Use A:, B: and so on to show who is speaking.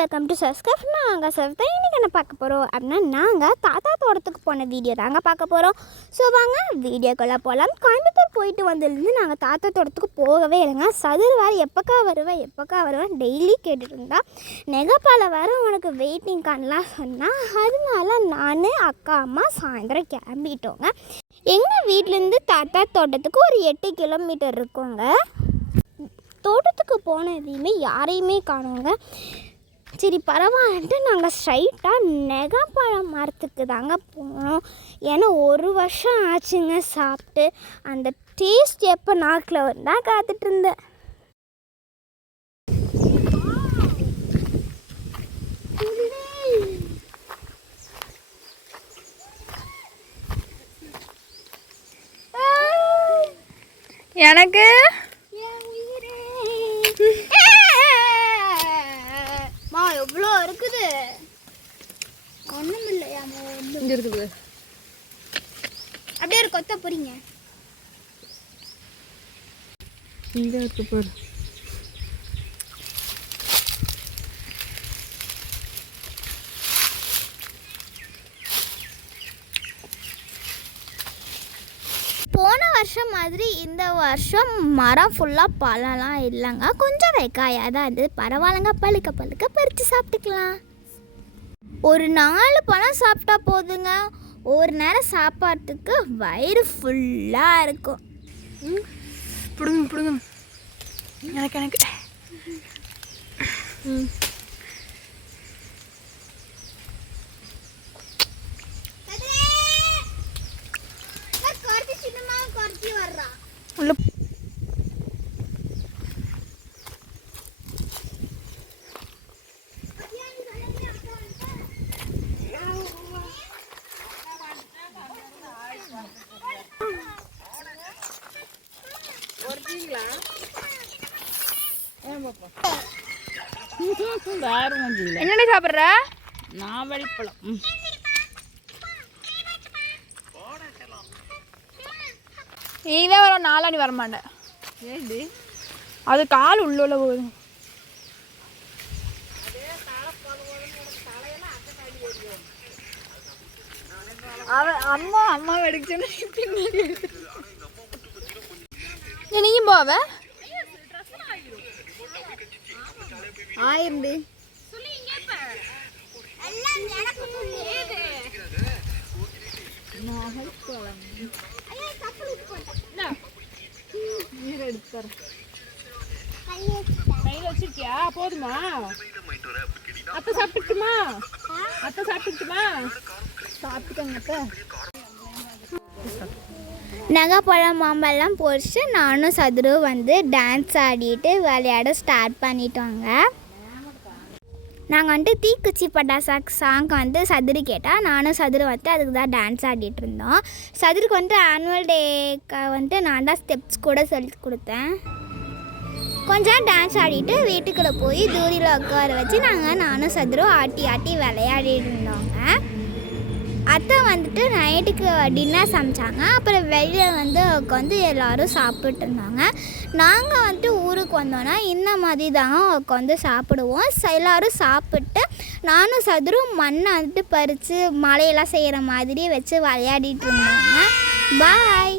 A: Welcome to subscribe நாங்கள் தான் இன்றைக்கி என்ன பார்க்க போகிறோம் அப்படின்னா நாங்கள் தாத்தா தோட்டத்துக்கு போன வீடியோ தாங்க பார்க்க போகிறோம் ஸோ வாங்க வீடியோக்குள்ளே போகலாம் கோயம்புத்தூர் போயிட்டு வந்ததுலேருந்து நாங்கள் தாத்தா தோட்டத்துக்கு போகவே இல்லைங்க. சதுர் வேறு எப்போக்கா வருவேன் எப்போக்கா வருவேன் டெய்லி கேட்டுட்டு இருந்தா. நெகப்பால வேறு உனக்கு வெயிட்டிங் கான்லாம் சொன்னால் அதனால நான் அக்கா அம்மா சாயந்தரம் கிளம்பிட்டோங்க. எங்கள் வீட்டிலேருந்து தாத்தா தோட்டத்துக்கு ஒரு எட்டு கிலோமீட்டர் இருக்குங்க. தோட்டத்துக்கு போனதையுமே யாரையுமே காணோங்க. சரி பரவாயில்லன்ட்டு நாங்கள் ஸ்ட்ரைட்டாக நெகப்பழம் மரத்துக்கு தாங்க போனோம். ஏன்னா ஒரு வருஷம் ஆச்சுங்க சாப்பிட்டு. அந்த டேஸ்ட் எப்போ நாக்கில் வந்தால் காத்துட்டு இருந்தேன்.
B: எனக்கு
A: என் உயிரே. மா எவ்வளோ இருக்குது ஒன்றும் ஒன்றும்
B: இங்க இருக்குது
A: அப்படியே ஒரு கொத்த போறீங்க
B: இங்க இருக்கு பாரு.
A: போன வருஷம் மாதிரி இந்த வருஷம் மரம் ஃபுல்லாக பழம்லாம் இல்லைங்க. கொஞ்சம் வெக்காயாக தான் இது பரவாயில்லங்க. பழுக்க பழுக்க பறித்து சாப்பிட்டுக்கலாம். ஒரு நாலு பழம் சாப்பிட்டா போதுங்க. ஒரு நேரம் சாப்பாட்டுக்கு வயிறு ஃபுல்லாக இருக்கும்.
B: பிடுங்க பிடுங்க. எனக்கு எனக்கு. ம். என்னடி சாப்பிட்ற?
C: நாவல்பழம் ம்.
B: நீ தான் வர நாளாடி வரமாட்டேன்
C: ஏடி
B: அது கால் உள்ள உள்ள போகுது. அவ அம்மா அம்மா எடுக்க பின்னாடி நீயும் போவ கையில் வச்சிருக்கியா? போதுமா? அத்தை சாப்பிட்டுக்குமா? அத்தை சாப்பிட்டுக்குமா? சாப்பிட்டுக்கோங்க
A: நகைப்பழம் மாம்பழம் பொறிச்சு நானும் சதுரும் வந்து டான்ஸ் ஆடிட்டு விளையாட ஸ்டார்ட் பண்ணிட்டோங்க. நாங்கள் வந்துட்டு தீக்குச்சி பட்டாசா சாங் வந்து சதுரு கேட்டால் நானும் சதுரு வந்து அதுக்கு தான் டான்ஸ் ஆடிட்டு இருந்தோம். சதுருக்கு வந்துட்டு ஆனுவல் டேக்கு வந்துட்டு நான் தான் ஸ்டெப்ஸ் கூட சொல்லி கொடுத்தேன். கொஞ்சம் டான்ஸ் ஆடிட்டு வீட்டுக்குள்ளே போய் தூரியில் உட்கார வச்சு நாங்கள் நானும் சதுரும் ஆட்டி ஆட்டி விளையாடிட்டு இருந்தோங்க. அத்தை வந்துட்டு நைட்டுக்கு டின்னர் சமைச்சாங்க. அப்புறம் வெளியில் வந்து உட்காந்து எல்லோரும் சாப்பிட்டு இருந்தாங்க. நாங்கள் வந்துட்டு ஊருக்கு வந்தோன்னா இந்த மாதிரி தாங்க உட்காந்து சாப்பிடுவோம். எல்லோரும் சாப்பிட்டு நானும் சதுரும் மண்ணை வந்துட்டு பறித்து மலையெல்லாம் செய்கிற மாதிரி வச்சு விளையாடிட்டு இருந்தாங்க. பாய்